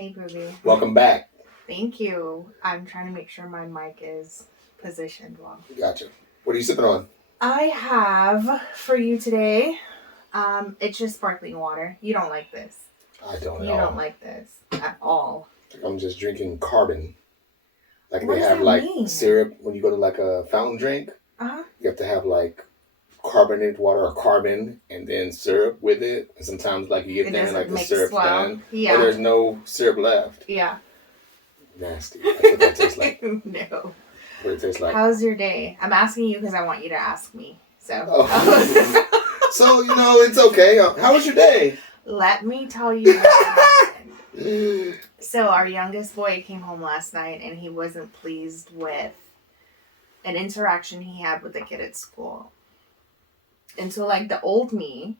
Hey, Ruby. Welcome back. Thank you. I'm trying to make sure my mic is positioned well. Gotcha. What are you sipping on? I have for you today, it's just sparkling water. You don't like this. I don't You don't like this at all. I'm just drinking carbon. Like What they does have that like mean? syrup when you go to like a fountain drink. Uh-huh. You have to have like carbonated water or carbon and then syrup with it. And sometimes like you get there like the syrup's done. Yeah. Or there's no syrup left. Yeah. Nasty. That's what that tastes like. No. What it tastes like. How's your day? I'm asking you because I want you to ask me. So. Oh. So, it's okay. How was your day? Let me tell you what happened. So our youngest boy came home last night and he wasn't pleased with an interaction he had with the kid at school. And so like the old me,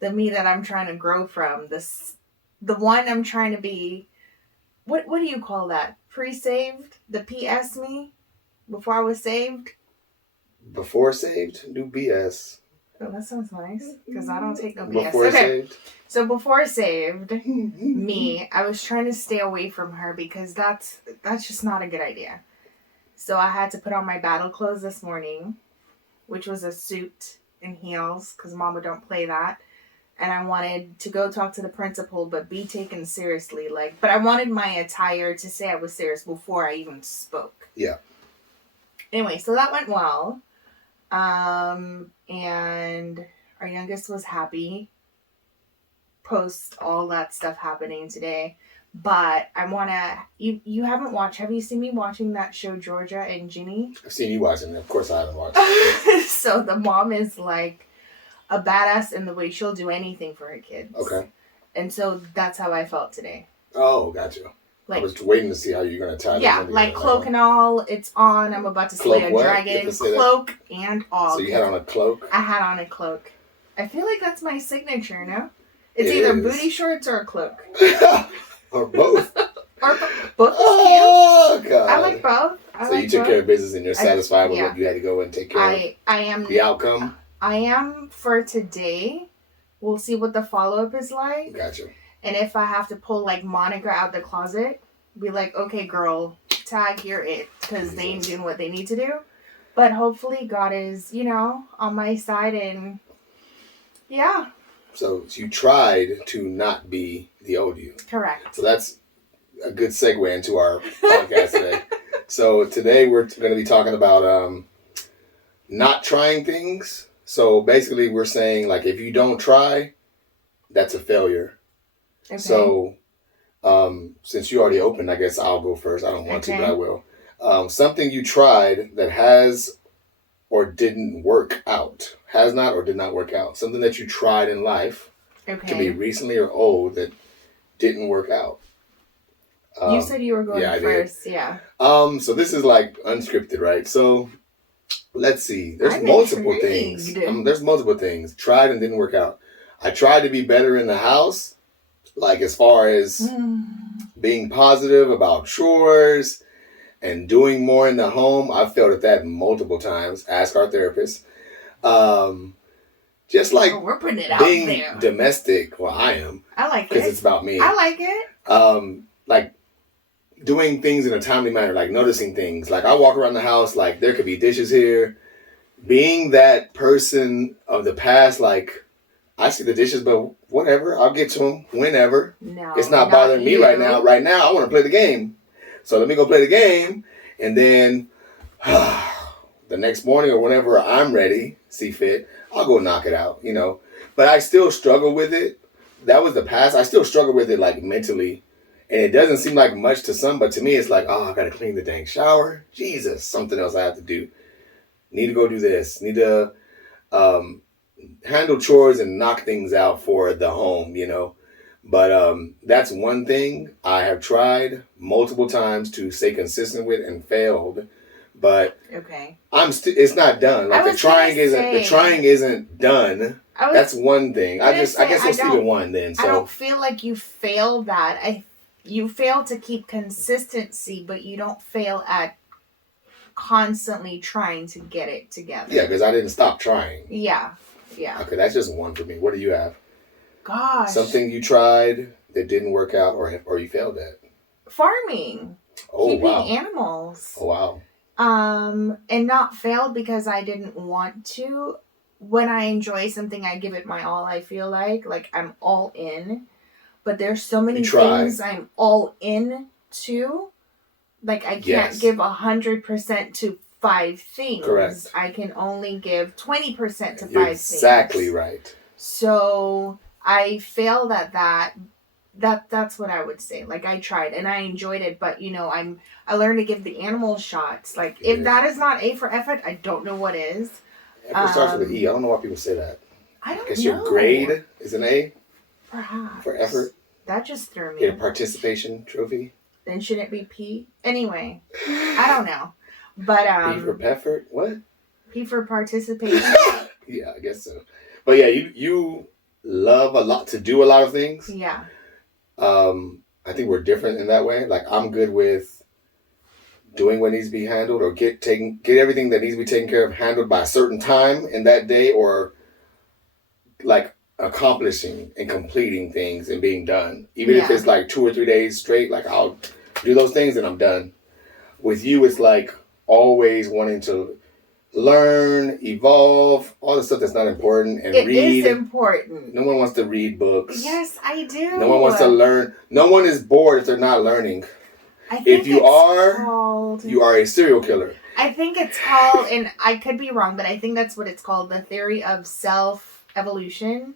the me that I'm trying to grow from, the one I'm trying to be, what do you call that? Pre-saved? The PS me? Before I was saved? Before saved? New BS. Oh, that sounds nice. Because I don't take no BS. Before saved? So before saved, me, I was trying to stay away from her because that's just not a good idea. So I had to put on my battle clothes this morning, which was a suit and heels because Mama don't play that. And I wanted to go talk to the principal, but be taken seriously. But I wanted my attire to say I was serious before I even spoke. Yeah. Anyway, so that went well. And our youngest was happy post all that stuff happening today. But I want to, you haven't watched, have you seen me watching that show, Georgia and Ginny? I've seen you watching it. Of course I haven't watched it. So the mom is like a badass in the way she'll do anything for her kids. Okay. And so that's how I felt today. Oh, gotcha. I was waiting to see how you're going to tie that. Yeah, cloak and all. It's on. I'm about to slay a dragon. Cloak and all. So you had on a cloak? I had on a cloak. I feel like that's my signature, no? It's either booty shorts or a cloak. Or both. Or both. Oh, God. I like both. So you took care of business and you're satisfied with what you had to go and take care of? I am. The outcome? I am for today. We'll see what the follow-up is like. Gotcha. And if I have to pull Monica out the closet, be like, okay, girl, tag, you're it. Because they ain't doing what they need to do. But hopefully God is, on my side and yeah. So you tried to not be the old you. Correct. So that's a good segue into our podcast today. So today we're going to be talking about not trying things. So basically we're saying if you don't try, that's a failure. Okay. So since you already opened, I guess I'll go first. I don't want to, but I will. Something you tried that has or didn't work out. Has not or did not work out. Something that you tried in life. Okay. Could be recently or old that didn't work out. You said you were going first. Did. Yeah. So this is unscripted, right? So let's see. There's multiple things. There's multiple things. Tried and didn't work out. I tried to be better in the house. As far as being positive about chores and doing more in the home. I've failed at that multiple times. Ask our therapist. Just we're putting it out being there. Domestic. Well, I am. I like it. Because it's about me. I like it. Doing things in a timely manner, noticing things. I walk around the house, there could be dishes here. Being that person of the past, I see the dishes, but whatever. I'll get to them whenever. No, it's not bothering me right now. Right now, I want to play the game. So let me go play the game. And then the next morning or whenever I'm ready, see fit, I'll go knock it out, But I still struggle with it. That was the past. I still struggle with it, mentally. And it doesn't seem like much to some, but to me, it's I got to clean the dang shower. Jesus, something else I have to do. Need to go do this. Need to handle chores and knock things out for the home, But that's one thing I have tried multiple times to stay consistent with and failed. But okay, it's not done. The trying isn't done. That's one thing. I guess let's leave it one then. So I don't feel like you failed that. You fail to keep consistency, but you don't fail at constantly trying to get it together. Yeah, because I didn't stop trying. Yeah. Yeah. Okay, that's just one for me. What do you have? Gosh. Something you tried that didn't work out or you failed at? Farming. Oh, Keeping wow. animals. Oh, wow. And not failed because I didn't want to. When I enjoy something, I give it my all. I feel like I'm all in. But there's so many things I'm all in to. Like, I can't give 100% to 5 things. Correct. I can only give 20% to 5 You're things. Exactly right. So I failed at that. That's what I would say. Like, I tried and I enjoyed it, but I learned to give the animals shots. Like, if that is not A for effort, I don't know what is. Effort starts with an E. I don't know why people say that. I don't know. I guess your grade is an A? Perhaps. For effort? That just threw me. Get a participation trophy? Then shouldn't it be P? Anyway, I don't know. But P for effort? What? P for participation. Yeah, I guess so. But yeah, you love to do a lot of things. Yeah. I think we're different in that way. Like, I'm good with doing what needs to be handled, or get everything that needs to be taken care of handled by a certain time in that day, or like accomplishing and completing things and being done. Even if it's like 2 or 3 days straight, like, I'll do those things and I'm done. With you, it's like always wanting to learn, evolve, all the stuff that's not important, and read. It is important. No one wants to read books. Yes, I do. No one wants to learn. No one is bored if they're not learning. I think if you you are a serial killer. I think it's called, and I could be wrong, but I think that's what it's called, the theory of self-evolution.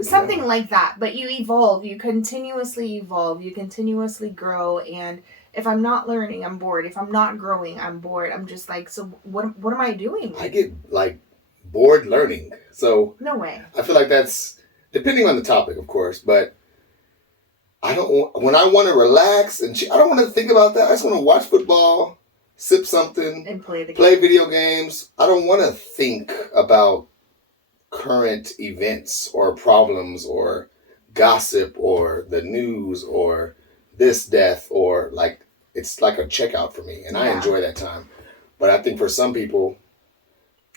Something like that. But you evolve. You continuously evolve. You continuously grow. And if I'm not learning, I'm bored. If I'm not growing, I'm bored. I'm just like, so what am I doing? I get like bored learning. So no way. I feel like that's depending on the topic, of course, but when I want to relax and I don't want to think about that. I just want to watch football, sip something, and play video games. I don't want to think about current events or problems or gossip or the news or this death, or like, it's like a checkout for me, and I enjoy that time. But I think for some people,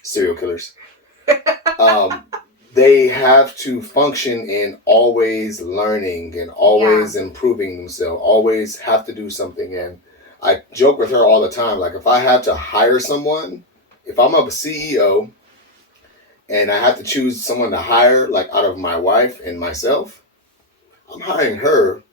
serial killers, they have to function in always learning and always improving themselves, always have to do something. And I joke with her all the time, like, if I had to hire someone, if I'm a CEO and I have to choose someone to hire, like, out of my wife and myself, I'm hiring her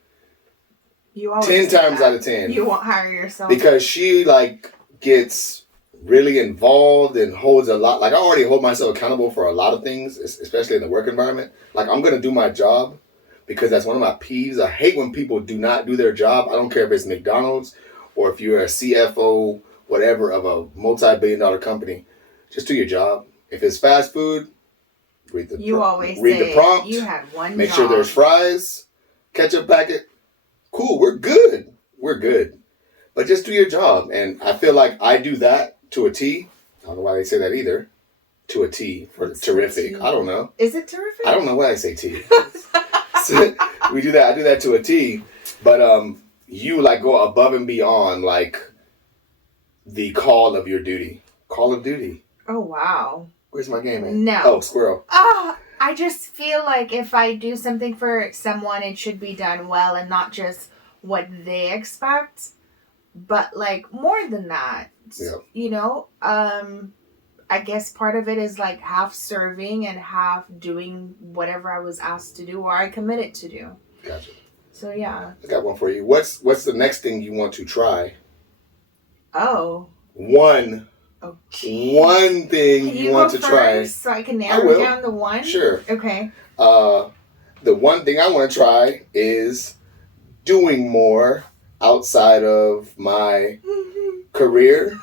10 times out of 10. You won't hire yourself. Because she, like, gets really involved and holds a lot. Like, I already hold myself accountable for a lot of things, especially in the work environment. Like, I'm going to do my job because that's one of my peeves. I hate when people do not do their job. I don't care if it's McDonald's or if you're a CFO, whatever, of a multi-billion-dollar company. Just do your job. If it's fast food, read the prompt. You had one Make sure there's fries, ketchup packet. Cool, we're good. But just do your job. And I feel like I do that to a T. I don't know why they say that either. To a T for terrific. I don't know. Is it terrific? I don't know why I say T. So we do that. I do that to a T. But you like go above and beyond like the call of your duty. Call of Duty. Oh, wow. Where's my game at? No. Oh, squirrel. I just feel like if I do something for someone, it should be done well and not just what they expect, but like more than that. Yeah. I guess part of it is like half serving and half doing whatever I was asked to do or I committed to do. Gotcha. So yeah. I got one for you. What's the next thing you want to try? Oh. One thing you want to try. So I can narrow down the one? Sure. Okay. The one thing I want to try is doing more outside of my career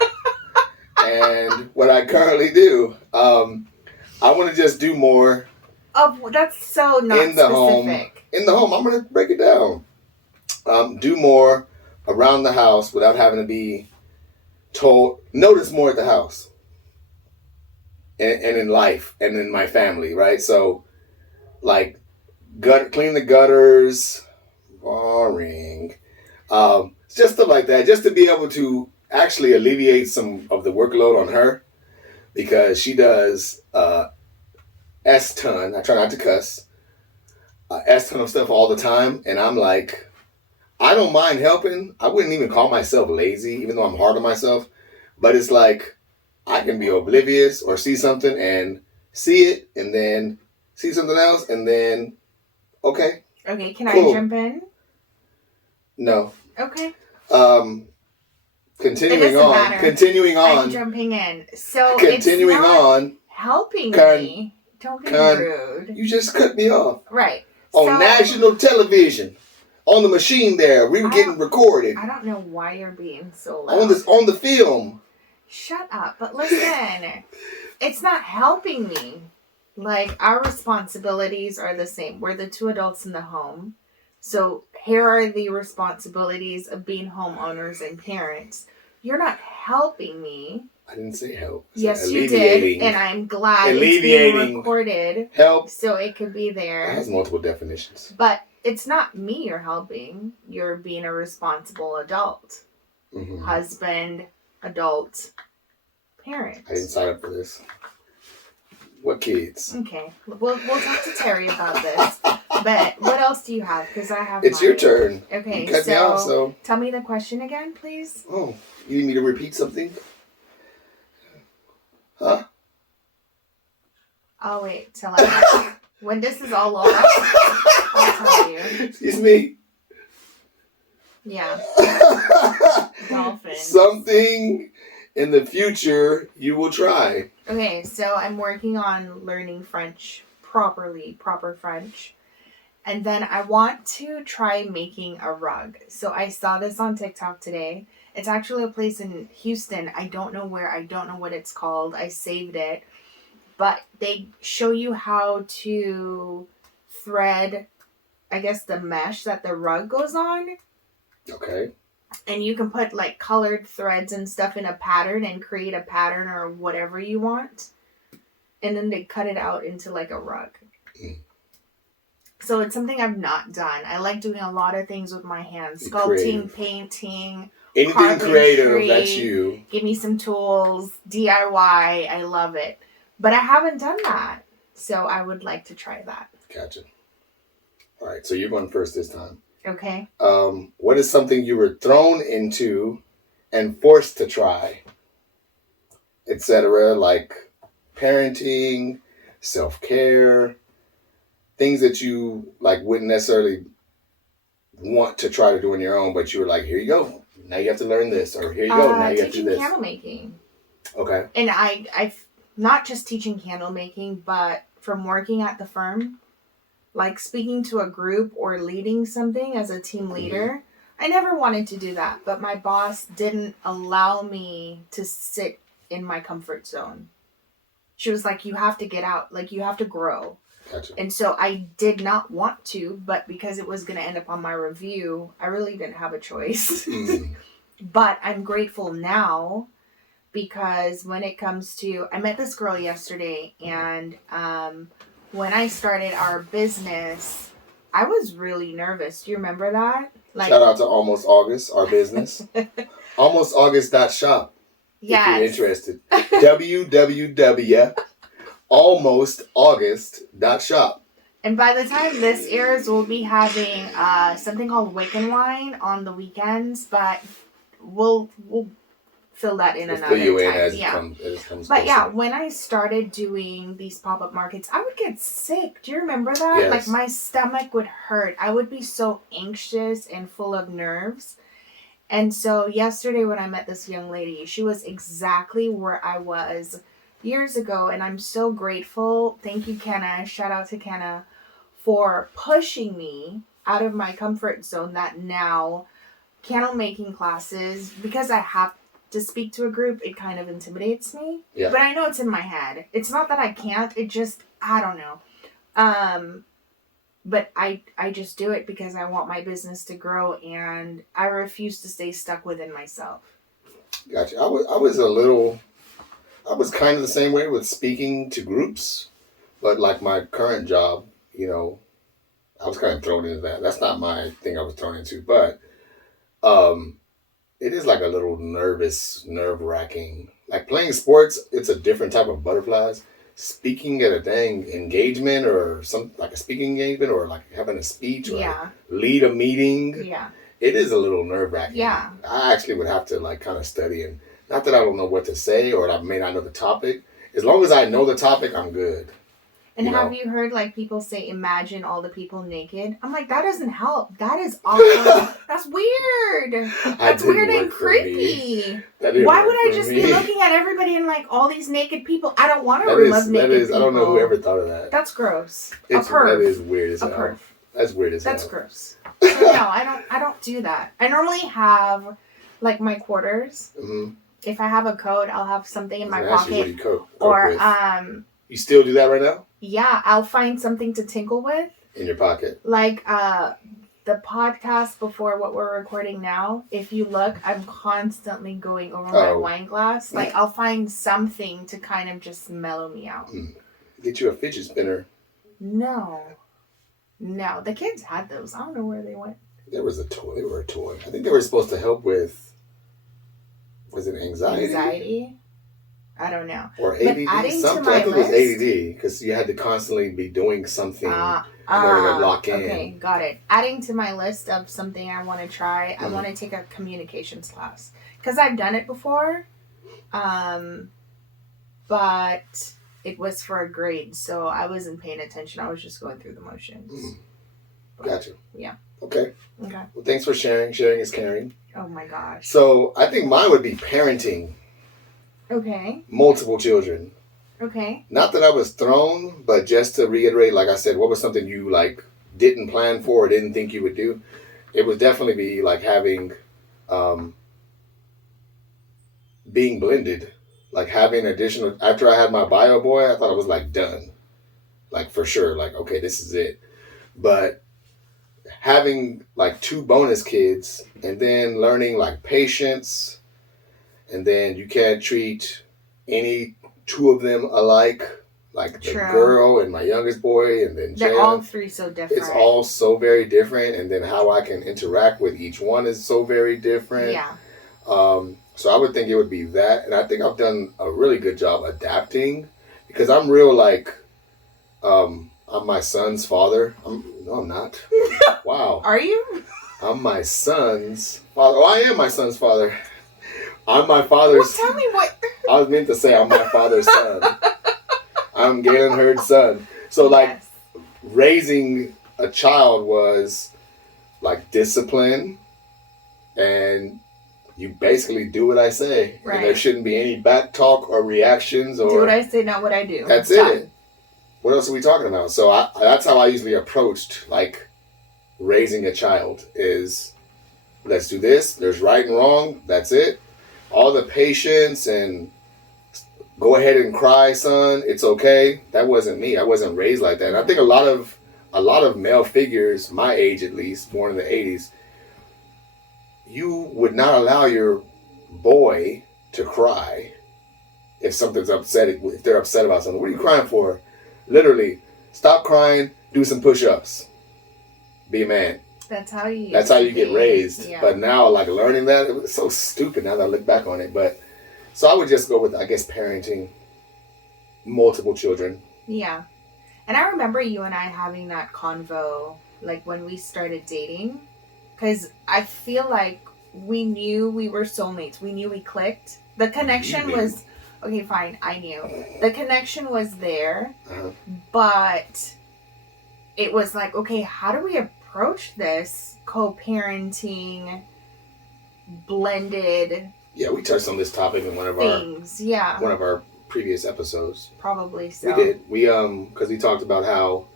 and what I currently do. I want to just do more. Oh, that's so not in the specific. In the home, I'm going to break it down. Do more around the house without having to be told. Notice more at the house and in life and in my family, right? So, like, clean the gutters. Boring. Just stuff like that, just to be able to actually alleviate some of the workload on her, because she does S ton. I try not to cuss. a S ton of stuff all the time, and I'm like, I don't mind helping. I wouldn't even call myself lazy, even though I'm hard on myself. But it's like I can be oblivious or see something and see it, and then see something else, and then okay, Okay, can I cool. jump in? No. Okay. Continuing on. Matter. Continuing on. I'm jumping in. So continuing it's not on. helping me. Don't be rude. You just cut me off. Right. On national television. On the machine there. We were getting recorded. I don't know why you're being so loud. On the film. Shut up. But listen, it's not helping me. Like, our responsibilities are the same. We're the two adults in the home. So here are the responsibilities of being homeowners and parents. You're not helping me. I didn't say help. Yes, you did. And I'm glad it's being recorded. Help. So it could be there. It has multiple definitions. But it's not me you're helping. You're being a responsible adult. Mm-hmm. Husband, adult, parent. I didn't sign up for this. What kids? Okay. We'll talk to Terry about this. But what else do you have? Because I have It's your turn. Okay, you cut me off, so tell me the question again, please. Oh, you need me to repeat something? Huh? I'll wait till when this is all over, I'll tell you. Excuse me? Yeah. Dolphins. Something in the future you will try. Okay, so I'm working on learning French proper French. And then I want to try making a rug. So I saw this on TikTok today. It's actually a place in Houston. I don't know where. I don't know what it's called. I saved it. But they show you how to thread, I guess, the mesh that the rug goes on. Okay. And you can put like colored threads and stuff in a pattern and create a pattern or whatever you want. And then they cut it out into like a rug. Mm. So it's something I've not done. I like doing a lot of things with my hands. Sculpting, painting. Anything creative, that's you. Give me some tools. DIY. I love it. But I haven't done that. So I would like to try that. Gotcha. All right. So you're going first this time. Okay. What is something you were thrown into and forced to try? Etc. Like parenting, self-care, things that you like wouldn't necessarily want to try to do on your own, but you were like, here you go. Now you have to learn this, or here you go. Now you have to do this. Teaching candle making. Okay. And I've not just teaching candle making, but from working at the firm, like speaking to a group or leading something as a team leader. Mm-hmm. I never wanted to do that, but my boss didn't allow me to sit in my comfort zone. She was like, you have to get out, like you have to grow. Gotcha. And so I did not want to, but because it was going to end up on my review, I really didn't have a choice. Mm. But I'm grateful now because when it comes to, I met this girl yesterday, and when I started our business, I was really nervous. Do you remember that? Like, shout out to Almost August, our business. AlmostAugust.shop. Yes. If you're interested. www.almostaugust.shop. And by the time this airs, we'll be having something called Wiccan Wine on the weekends, but we'll fill that in another time. As it comes but closer. Yeah, when I started doing these pop-up markets, I would get sick. Do you remember that? Yes. Like my stomach would hurt. I would be so anxious and full of nerves. And so yesterday when I met this young lady, she was exactly where I was years ago, and I'm so grateful. Thank you, Kenna. Shout out to Kenna for pushing me out of my comfort zone, that now candle making classes, because I have to speak to a group, it kind of intimidates me. Yeah. But I know it's in my head. It's not that I can't, it just, I don't know. But I just do it because I want my business to grow, and I refuse to stay stuck within myself. Gotcha. I was kind of the same way with speaking to groups, but like my current job, you know, I was kind of thrown into that. That's not my thing I was thrown into, but it is like a little nerve-wracking. Like playing sports, it's a different type of butterflies. speaking at a dang engagement or some like a speaking engagement or like having a speech or lead a meeting. Yeah. It is a little nerve-wracking. Yeah. I actually would have to like kind of study, and not that I don't know what to say or I may not know the topic. As long as I know the topic, I'm good. And have you heard like people say, imagine all the people naked? I'm like, that doesn't help. That is awkward. That's weird. That's weird and creepy. Why would I just be looking at everybody and like all these naked people? I don't want to love naked people. I don't know who ever thought of that. That's gross. That is weird as hell. That's weird as hell. That's gross. So no, I don't do that. I normally have like my quarters. Mm-hmm. If I have a coat, I'll have something in my pocket. Or you still do that right now? Yeah, I'll find something to tinkle with. In your pocket. Like the podcast before what we're recording now, if you look, I'm constantly going over my wine glass. Like I'll find something to kind of just mellow me out. Get you a fidget spinner. No, the kids had those. I don't know where they went. There was a toy. They were a toy. I think they were supposed to help with, was it anxiety? I don't know. Or ADD. Something. I think it was ADD because you had to constantly be doing something in order to lock in. Okay, got it. Adding to my list of something I want to try, I want to take a communications class. Because I've done it before, but it was for a grade, so I wasn't paying attention. I was just going through the motions. Gotcha. Yeah. Okay. Well, thanks for sharing. Sharing is caring. Oh my gosh. So I think mine would be parenting. Okay. Multiple children. Okay. Not that I was thrown, but just to reiterate, like I said, what was something you like didn't plan for or didn't think you would do? It would definitely be like having, being blended, like having additional. After I had my bio boy, I thought I was like done, like for sure, like okay, this is it. But having like 2 bonus kids and then learning like patience. And then you can't treat any 2 of them alike, like the girl and my youngest boy, and then they're all 3 so different. It's all so very different, and then how I can interact with each one is so very different. Yeah. So I would think it would be that, and I think I've done a really good job adapting because I'm real like, I'm my son's father. No, I'm not. Wow. Are you? I'm my son's father. Oh, I am my son's father. I'm my father's. Well, tell me what. I was meant to say I'm my father's son. I'm Galen Hurd's son. So, like, raising a child was, like, discipline. And you basically do what I say. Right. And there shouldn't be any back talk or reactions. Or do what I say, not what I do. That's it. What else are we talking about? So, that's how I usually approached, like, raising a child is, let's do this. There's right and wrong. That's it. All the patience and go ahead and cry, son. It's okay. That wasn't me. I wasn't raised like that. And I think a lot of male figures, my age at least, born in the 80s, you would not allow your boy to cry if something's upset. If they're upset about something, what are you crying for? Literally, stop crying. Do some push-ups. Be a man. That's how you get raised. Yeah. But now, like, learning that, it was so stupid now that I look back on it. But, so I would just go with, I guess, parenting multiple children. Yeah. And I remember you and I having that convo, like, when we started dating. Because I feel like we knew we were soulmates. We knew we clicked. The connection was, okay, fine, I knew. The connection was there. But it was like, okay, how do we approach this co-parenting, blended? Yeah, we touched on this topic in one of our previous episodes. Probably so. We did. We because we talked about how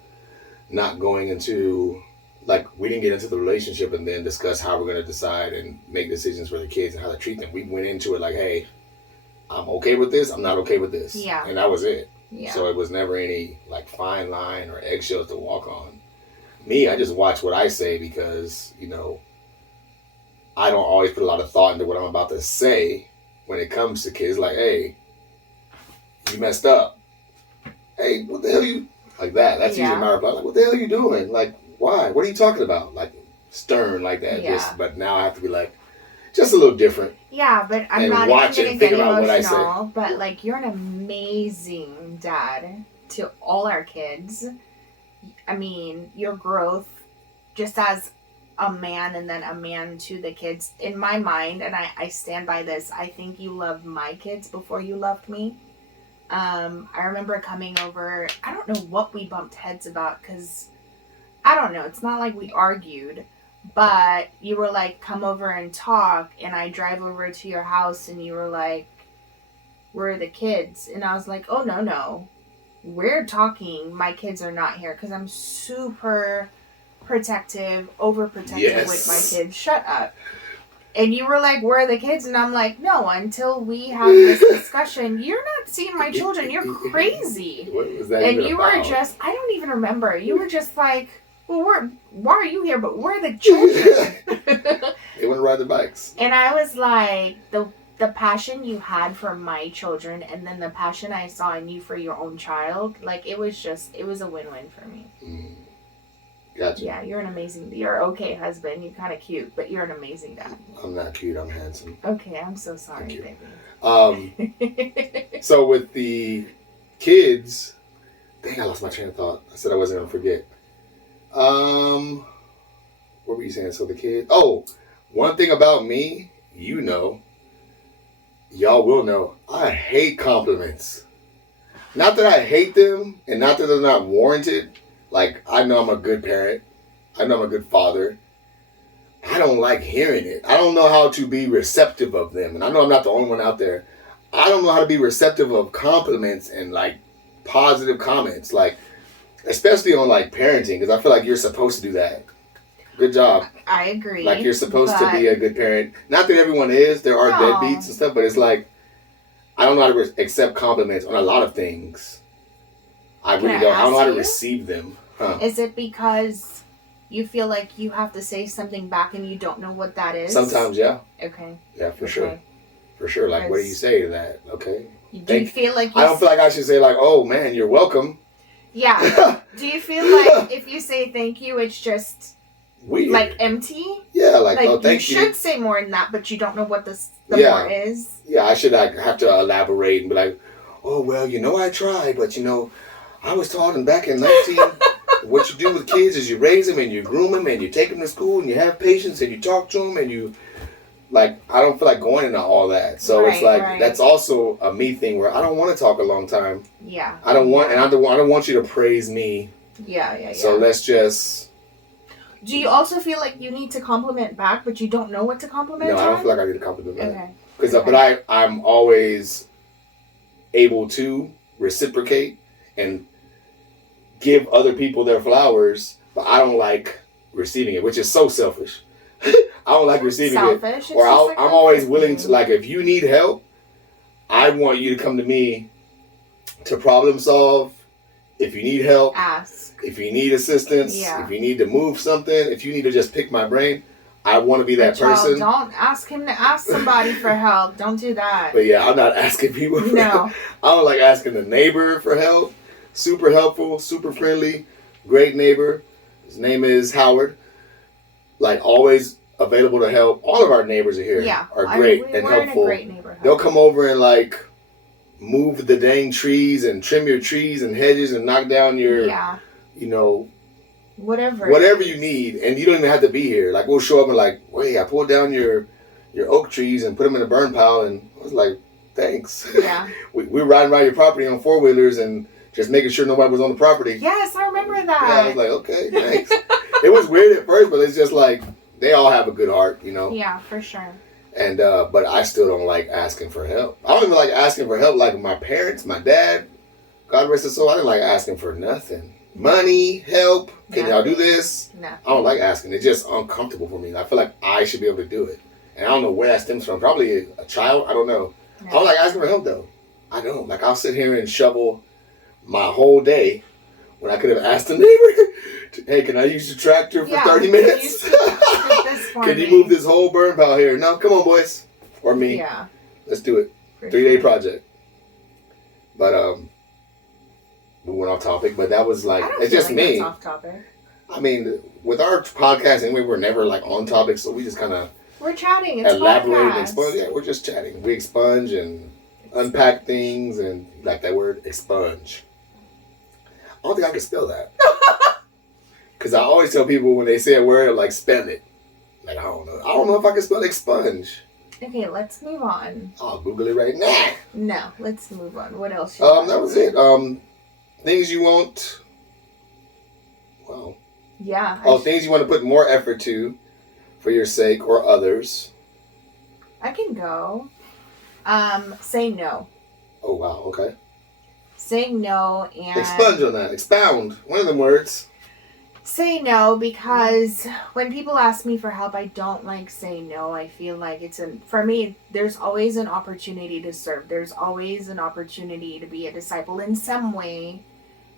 not going into, like, we didn't get into the relationship and then discuss how we're going to decide and make decisions for the kids and how to treat them. We went into it like, hey, I'm okay with this. I'm not okay with this. Yeah. And that was it. Yeah. So it was never any like fine line or eggshells to walk on. Me, I just watch what I say because, you know, I don't always put a lot of thought into what I'm about to say when it comes to kids. Like, hey, you messed up. Hey, what the hell you... Like that. That's usually my reply. Like, what the hell are you doing? Like, why? What are you talking about? Like, stern like that. Yeah. But now I have to be like, just a little different. Yeah, but I'm And not watch even and gonna think get about what I emotional. say. But like, you're an amazing dad to all our kids. I mean, your growth, just as a man and then a man to the kids. In my mind, and I stand by this. I think you loved my kids before you loved me. I remember coming over. I don't know what we bumped heads about because I don't know. It's not like we argued, but you were like, come over and talk. And I drive over to your house and you were like, where are the kids? And I was like, oh, no, no. We're talking. My kids are not here because I'm super protective, overprotective with my kids. Shut up. And you were like, where are the kids? And I'm like, no, until we have this discussion, you're not seeing my children. You're crazy. What was that? And you were just, I don't even remember. You were just like, well, why are you here? But where are the children? They want to ride their bikes. And I was like, the passion you had for my children and then the passion I saw in you for your own child, like, it was a win-win for me. Mm. Gotcha. Yeah, you're okay husband. You're kind of cute, but you're an amazing dad. I'm not cute. I'm handsome. Okay, I'm so sorry, baby. So with the kids, dang, I lost my train of thought. I said I wasn't gonna forget. What were you saying? So the kids. Oh, one thing about me, y'all will know. I hate compliments. Not that I hate them, and not that they're not warranted. Like, I know I'm a good parent. I know I'm a good father. I don't like hearing it. I don't know how to be receptive of them. And I know I'm not the only one out there. I don't know how to be receptive of compliments and, like, positive comments. Like, especially on, like, parenting. Because I feel like you're supposed to do that. Good job. I agree. Like, you're supposed to be a good parent. Not that everyone is. There are deadbeats and stuff. But it's like, I don't know how to accept compliments on a lot of things. I really don't. I don't know how to receive them. Huh. Is it because you feel like you have to say something back and you don't know what that is? Sometimes, yeah. Okay. Yeah, for sure. For sure. Like, what do you say to that? Okay. Do you feel like I don't feel like I should say, like, oh, man, you're welcome. Yeah. Do you feel like if you say thank you, it's just weird? Like empty? Yeah, like oh, thank you. You should say more than that, but you don't know what the more is. Yeah, I should have to elaborate and be like, oh, well, I tried, but, I was taught back in 19... What you do with kids is you raise them and you groom them and you take them to school and you have patience and you talk to them and you, like, I don't feel like going into all that. So it's like, that's also a me thing where I don't want to talk a long time. Yeah. I don't want, and I don't want you to praise me. Yeah. So let's just. Do you also feel like you need to compliment back, but you don't know what to compliment? No, I don't feel like I need to compliment back. Okay. But I'm always able to reciprocate and give other people their flowers, but I don't like receiving it, which is so selfish. I don't like receiving it. Or I'm always willing to, like, if you need help, I want you to come to me to problem solve. If you need help, ask. If you need assistance, if you need to move something, if you need to just pick my brain, I want to be that person. Don't ask him to ask somebody for help. Don't do that. But yeah, I'm not asking people for help. I don't like asking the neighbor for help. Super helpful, super friendly, great neighbor. His name is Howard. Like, always available to help. All of our neighbors are here. Are great and helpful. We're in a great neighborhood. They'll come over and, like, move the dang trees and trim your trees and hedges and knock down your, whatever you need. And you don't even have to be here. Like, we'll show up and, like, wait, I pulled down your oak trees and put them in a burn pile. And I was like, thanks. Yeah. We're riding around your property on 4-wheelers and just making sure nobody was on the property. Yes, I remember that. Yeah, I was like, okay, thanks. It was weird at first, but it's just like, they all have a good heart, Yeah, for sure. And, but I still don't like asking for help. I don't even like asking for help. Like my parents, my dad, God rest his soul, I didn't like asking for nothing. Money, help, can y'all do this? No. I don't like asking. It's just uncomfortable for me. I feel like I should be able to do it. And I don't know where that stems from. Probably a child. I don't know. No. I don't like asking for help, though. I don't. Like, I'll sit here and shovel my whole day when I could have asked the neighbor, hey, can I use your tractor for 30 minutes? Can you move this whole burn pile here? No, come on, boys. Or me. Yeah. Let's do it. 3-day project. But, we went off topic, but that was like, it's just me. Off topic. I mean, with our podcast, anyway, we're never like on topic, so we just kind of We're chatting. It's elaborate and podcast. expunge. Yeah, we're just chatting. We expunge and unpack things, and like that word, expunge. I don't think I can spell that. Because I always tell people when they say a word, like, spell it. Like, I don't know. I don't know if I can spell expunge. Okay, let's move on. I'll Google it right now. No, let's move on. What else? That was it. Things you won't. Wow. Yeah. Things you want to put more effort to for your sake or others. I can go. Say no. Oh, wow. Okay. Saying no and... Expunge on that. Expound. One of them words. Say no because when people ask me for help, I don't like say no. I feel like for me, there's always an opportunity to serve. There's always an opportunity to be a disciple in some way.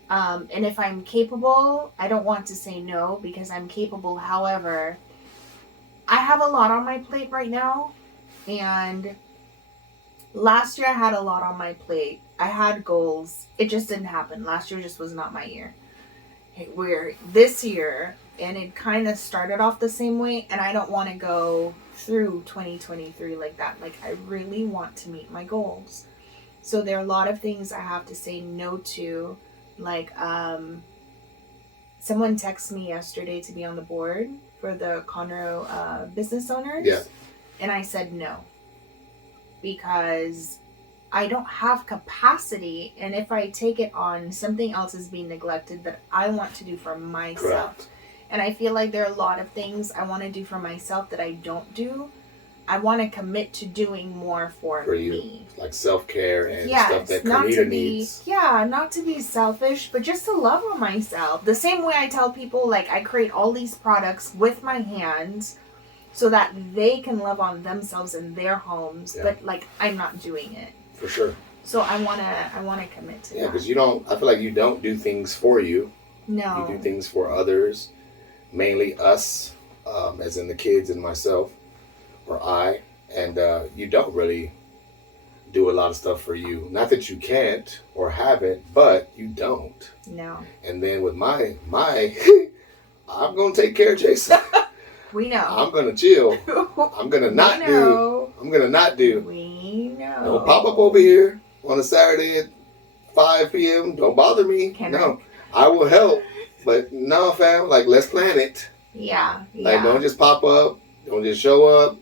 And if I'm capable, I don't want to say no because I'm capable. However, I have a lot on my plate right now. And last year I had a lot on my plate. I had goals. It just didn't happen. Last year just was not my year. Where this year, and it kind of started off the same way, and I don't want to go through 2023 like that. Like, I really want to meet my goals. So there are a lot of things I have to say no to. Like, someone texted me yesterday to be on the board for the Conroe business owners. Yeah. And I said no. Because I don't have capacity, and if I take it on, something else is being neglected that I want to do for myself. Correct. And I feel like there are a lot of things I want to do for myself that I don't do. I want to commit to doing more for you. me. Like self-care and stuff that Carnita needs. Yeah, not to be selfish, but just to love on myself. The same way I tell people, like, I create all these products with my hands so that they can love on themselves in their homes. Yeah. But, like, I'm not doing it. For sure. So I wanna commit to that. Yeah, because I feel like you don't do things for you. No. You do things for others, mainly us, as in the kids and myself, or I, and you don't really do a lot of stuff for you. Not that you can't or haven't, but you don't. No. And then with my, I'm gonna take care of Jason. We know. I'm gonna chill. I'm gonna not do. I'm gonna not do. We know. Don't pop up over here on a Saturday at 5 p.m. Don't bother me. No, I will help, but no, fam. Like, let's plan it. Yeah. Like, don't just pop up. Don't just show up.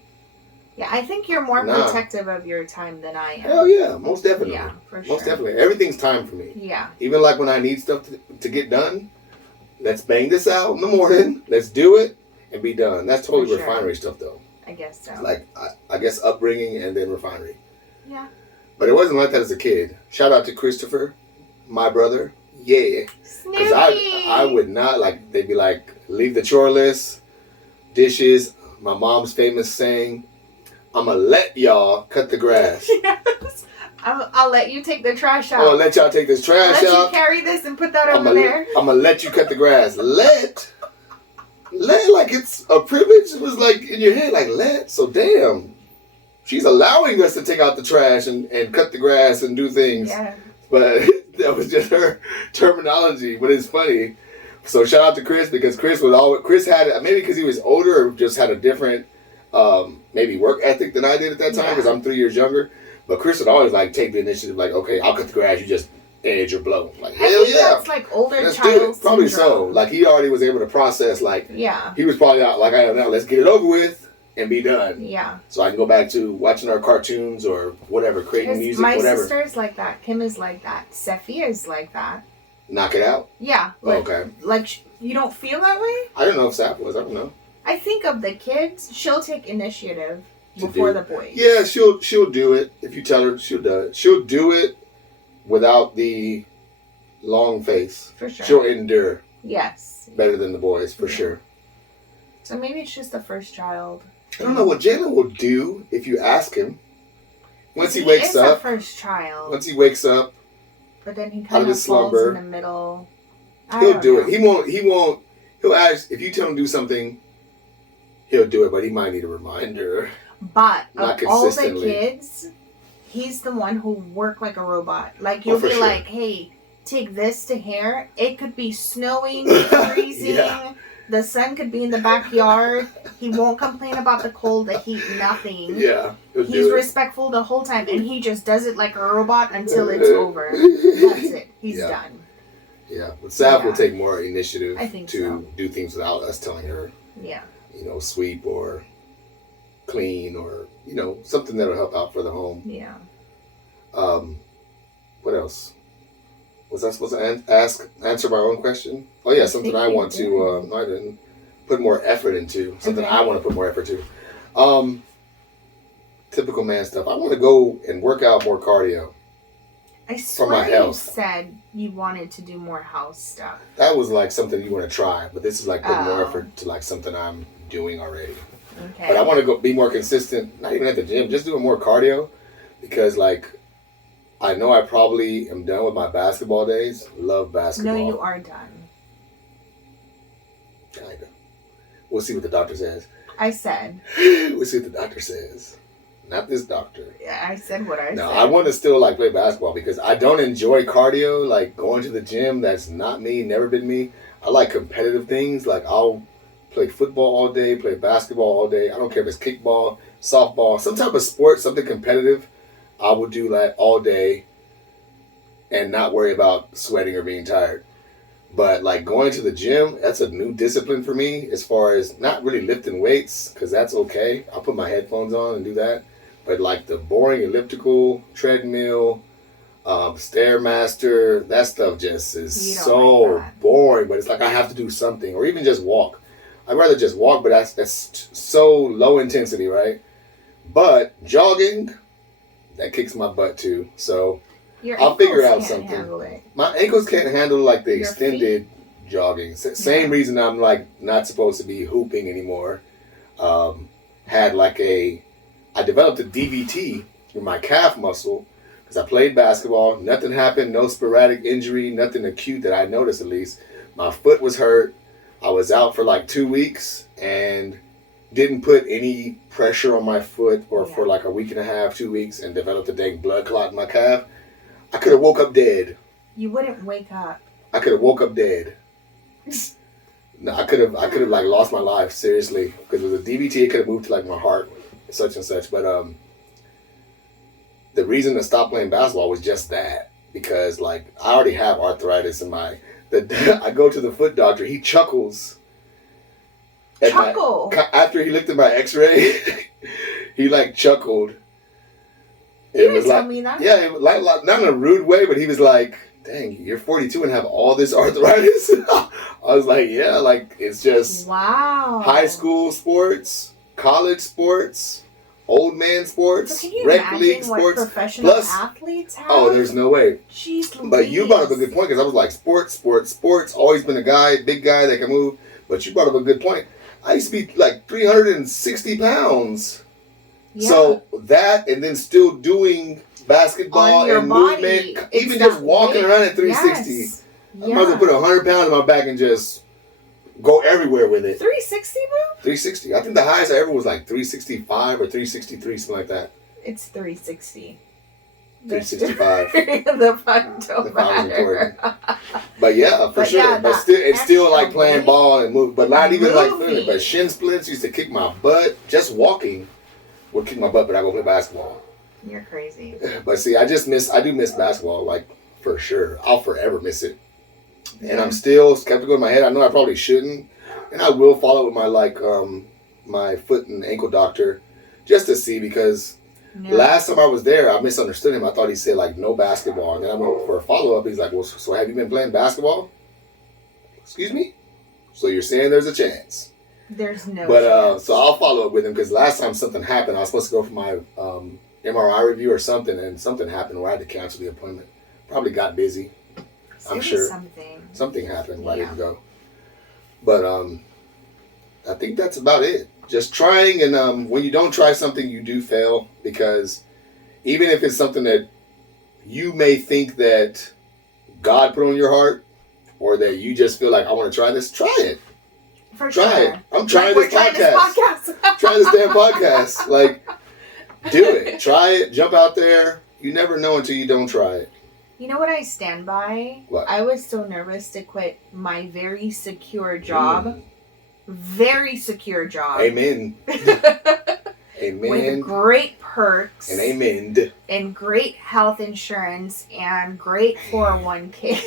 Yeah, I think you're more protective of your time than I am. Hell yeah, most definitely. Yeah, for sure. Most definitely. Everything's time for me. Yeah. Even like when I need stuff to get done, let's bang this out in the morning. Let's do it and be done. That's totally refinery stuff, though. I guess so. Like, I guess upbringing and then refinery. Yeah. But it wasn't like that as a kid. Shout out to Christopher, my brother. Yeah. Because I would not, like, they'd be like, leave the chore list, dishes. My mom's famous saying, I'm going to let y'all cut the grass. Yes. I'll let you take the trash out. I'll let y'all take this trash out. Let you carry this and put that over there. I'm going to let you cut the grass. Let, like it's a privilege. It was like in your head, like, let. So damn, she's allowing us to take out the trash and cut the grass and do things. Yeah. But that was just her terminology. But it's funny. So shout out to Chris, because Chris had, maybe because he was older or just had a different maybe work ethic than I did at that time, because I'm 3 years younger. But Chris would always like take the initiative, like, okay, I'll cut the grass, you just edge or blow. Like, hell yeah. That's like older let's child do it. Probably syndrome. so. Like, he already was able to process, like, yeah. He was probably out like I am now, let's get it over with and be done. Yeah. So I can go back to watching our cartoons or whatever, creating music, my whatever. My sister's like that. Kim is like that. Sophia is like that. Knock it out? Yeah. Like, okay. Like, you don't feel that way? I don't know if Sap was. I don't know. I think of the kids, she'll take initiative before the boys. Yeah, she'll do it. If you tell her, she'll do it. She'll do it without the long face. For sure. She'll endure. Yes. Better than the boys, for sure. So maybe it's just the first child. I don't know what Jalen will do if you ask him. Once he wakes up. He is the first child. Once he wakes up. But then he kind of falls in the middle. He'll do it. He won't. He'll ask, if you tell him to do something, he'll do it, but he might need a reminder. But of all the kids, he's the one who work like a robot. Like, you'll be like, hey, take this to here. It could be snowing, freezing. The sun could be in the backyard. He won't complain about the cold, the heat, nothing. Yeah. He's respectful the whole time, and he just does it like a robot until it's over. That's it. He's done. Yeah, but Sav will take more initiative to do things without us telling her. Yeah. Sweep or clean or, something that'll help out for the home. Yeah. What else? Was I supposed to answer my own question? Oh yeah, something I want to. No, I didn't. Put more effort into something I want to put more effort to. Typical man stuff. I want to go and work out more cardio. I swear you said you wanted to do more house stuff. That was like something you want to try, but this is like putting more effort to like something I'm doing already. Okay. But I want to be more consistent. Not even at the gym, just doing more cardio, because like. I know I probably am done with my basketball days. Love basketball. No, you are done. Kinda. We'll see what the doctor says. I said. We'll see what the doctor says. Not this doctor. Yeah, I said what I said. No, I want to still like play basketball because I don't enjoy cardio. Like going to the gym, that's not me. Never been me. I like competitive things. Like I'll play football all day, play basketball all day. I don't care if it's kickball, softball, some type of sport, something competitive. I would do that all day and not worry about sweating or being tired. But like going to the gym, that's a new discipline for me as far as not really lifting weights because that's okay. I'll put my headphones on and do that. But like the boring elliptical, treadmill, Stairmaster, that stuff just is so boring. But it's like I have to do something or even just walk. I'd rather just walk, but that's so low intensity, right? But jogging... that kicks my butt too. So I'll figure out something. My ankles can't handle like the extended jogging. Same reason I'm like not supposed to be hooping anymore. I developed a DVT in my calf muscle because I played basketball. Nothing happened. No sporadic injury. Nothing acute that I noticed at least. My foot was hurt. I was out for like 2 weeks and didn't put any pressure on my foot for like a week and a half, 2 weeks, and developed a dang blood clot in my calf. I could have woke up dead. You wouldn't wake up. I could have woke up dead. No, I could have like lost my life, seriously. Because with a DVT, it could have moved to like my heart, such and such. But the reason to stop playing basketball was just that. Because like I already have arthritis in I go to the foot doctor, he chuckles. After he looked at my x-ray, he like chuckled. You didn't tell me that. Yeah, it was like not in a rude way, but he was like, dang, you're 42 and have all this arthritis? I was like, yeah, like it's just high school sports, college sports, old man sports, rec league sports. Professional athletes have? Oh, there's no way. Jeez Louise. But you brought up a good point because I was like, sports. Always been a big guy that can move. But you brought up a good point. I used to be like 360 pounds. Yeah. So that and then still doing basketball and movement, even just walking around at 360. Yes. I might as well put 100 pounds on my back and just go everywhere with it. 360, bro? 360. I think the highest I ever was like 365 or 363, something like that. It's 360. 365. The fun don't matter. But yeah, for sure. Yeah, but it's still like playing ball and move, but not even like feeling it. But shin splints used to kick my butt. Just walking would kick my butt, but I go play basketball. You're crazy. But see, I do miss basketball, like for sure. I'll forever miss it. And I'm still skeptical in my head. I know I probably shouldn't. And I will follow with my my foot and ankle doctor just to see because last time I was there, I misunderstood him. I thought he said like no basketball. And then I went for a follow-up. He's like, well, so have you been playing basketball? Excuse me? So you're saying there's a chance? There's no chance. So I'll follow up with him because last time something happened, I was supposed to go for my MRI review or something, and something happened where I had to cancel the appointment. Probably got busy. I'm sure. Something happened where I didn't go. But I think that's about it. Just trying, and when you don't try something, you do fail because even if it's something that you may think that God put on your heart or that you just feel like, I want to try this, try it. Try it. I'm trying this podcast. Try this damn podcast. Like, do it. Try it. Jump out there. You never know until you don't try it. You know what I stand by? What? I was so nervous to quit my very secure job very secure job. Amen. Amen. With great perks. And amen. And great health insurance and great 401k.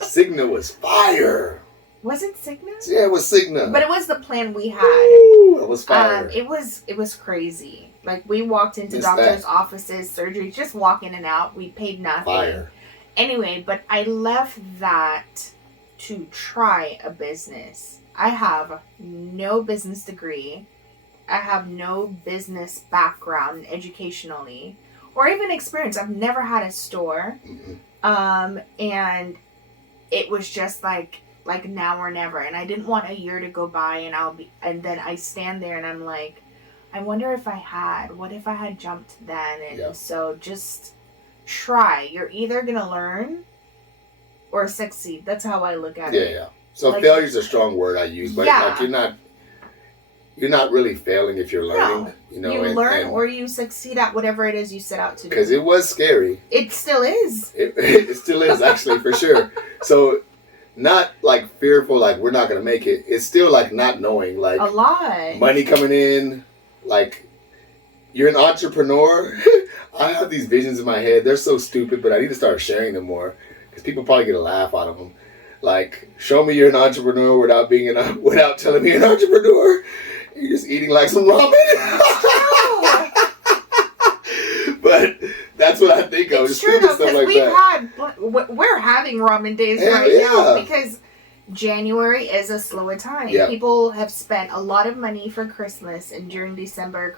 Cigna was fire. Wasn't Cigna? Yeah, it was Cigna. But it was the plan we had. Ooh, it was fire. It was crazy. Like, we walked into Missed doctors' that. offices, surgery, just walk in and out. We paid nothing. Fire. Anyway, but I left that to try a business. I have no business degree. I have no business background educationally or even experience. I've never had a store. Mm-hmm. And it was just like now or never. And I didn't want a year to go by and then I stand there and I'm like, I wonder if what if I had jumped then? And so just try. You're either going to learn or succeed. That's how I look at it. Yeah. So like, failure's a strong word I use, but like you're not really failing if you're learning. No, you learn or you succeed at whatever it is you set out to do. Because it was scary. It still is. It still is, actually, for sure. So not like fearful, like we're not going to make it. It's still like not knowing, like a lot. Money coming in, like you're an entrepreneur. I have these visions in my head. They're so stupid, but I need to start sharing them more because people probably get a laugh out of them. Like, show me you're an entrepreneur without telling me you're an entrepreneur. You're just eating like some ramen. But that's what I think of. It's true though, because we're having ramen days now because January is a slower time. Yeah. People have spent a lot of money for Christmas and during December,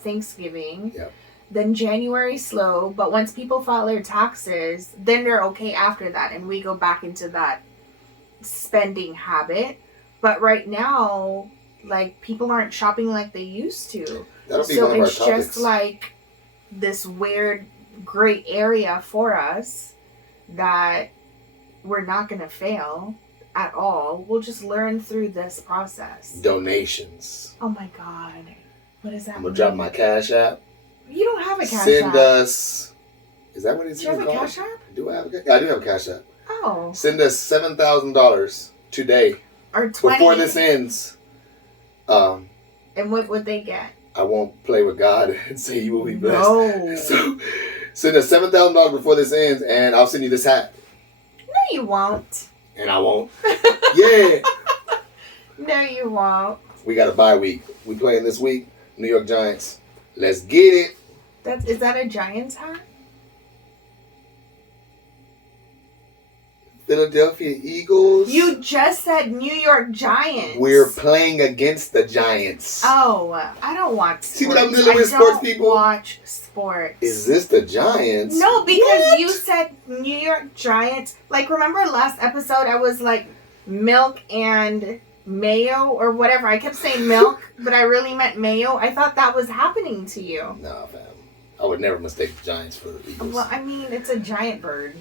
Thanksgiving. Yeah. Then January slow, but once people file their taxes, then they're okay after that, and we go back into that spending habit. But right now, like, people aren't shopping like they used to. That'll be one of our it's topics. Just like this weird gray area for us that we're not going to fail at all. We'll just learn through this process. Donations. Oh my God. What does that mean? I'm going to drop my Cash App. You don't have a Cash App. Send us... Is that what it's called? Do you have a Cash App? Do I have a Cash App? I do have a Cash App. Oh. Send us $7,000 today. Or 20. Before this ends. And what would they get? I won't play with God and say you will be blessed. No. So send us $7,000 before this ends, and I'll send you this hat. No, you won't. And I won't. Yeah. No, you won't. We got a bye week. We playing this week. New York Giants. Let's get it. Is that a Giants hat? Philadelphia Eagles. You just said New York Giants. We're playing against the Giants. Oh, I don't watch sports. See what I'm dealing with, sports people? I don't watch sports. Is this the Giants? No, because you said New York Giants. Like, remember last episode I was like milk and mayo or whatever. I kept saying milk, but I really meant mayo. I thought that was happening to you. Nah, fam. I would never mistake the Giants for the Eagles. Well, I mean, it's a giant bird.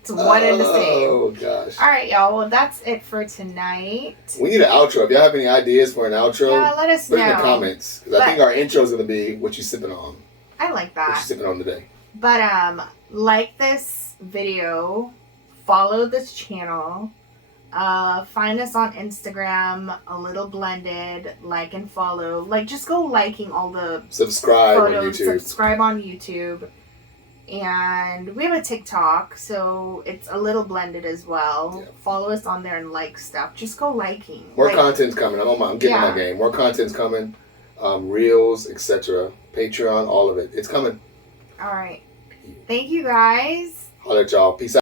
It's one and the same. Oh, gosh. All right, y'all. Well, that's it for tonight. We need an outro. If y'all have any ideas for an outro, yeah, let us put know. in the comments. Because I think our intro is going to be what you sipping on. I like that. What you sipping on today. But, like this video, follow this channel. Find us on Instagram, A Little Blended, like and follow. Like, just go liking all the subscribe photos. On YouTube. Subscribe on YouTube. And we have a TikTok, so it's A Little Blended as well. Yeah. Follow us on there and like stuff. Just go liking. More content's coming. I'm getting my game. More content's coming. Reels, etc. Patreon, all of it. It's coming. All right. Thank you, guys. Holla at y'all. Peace out.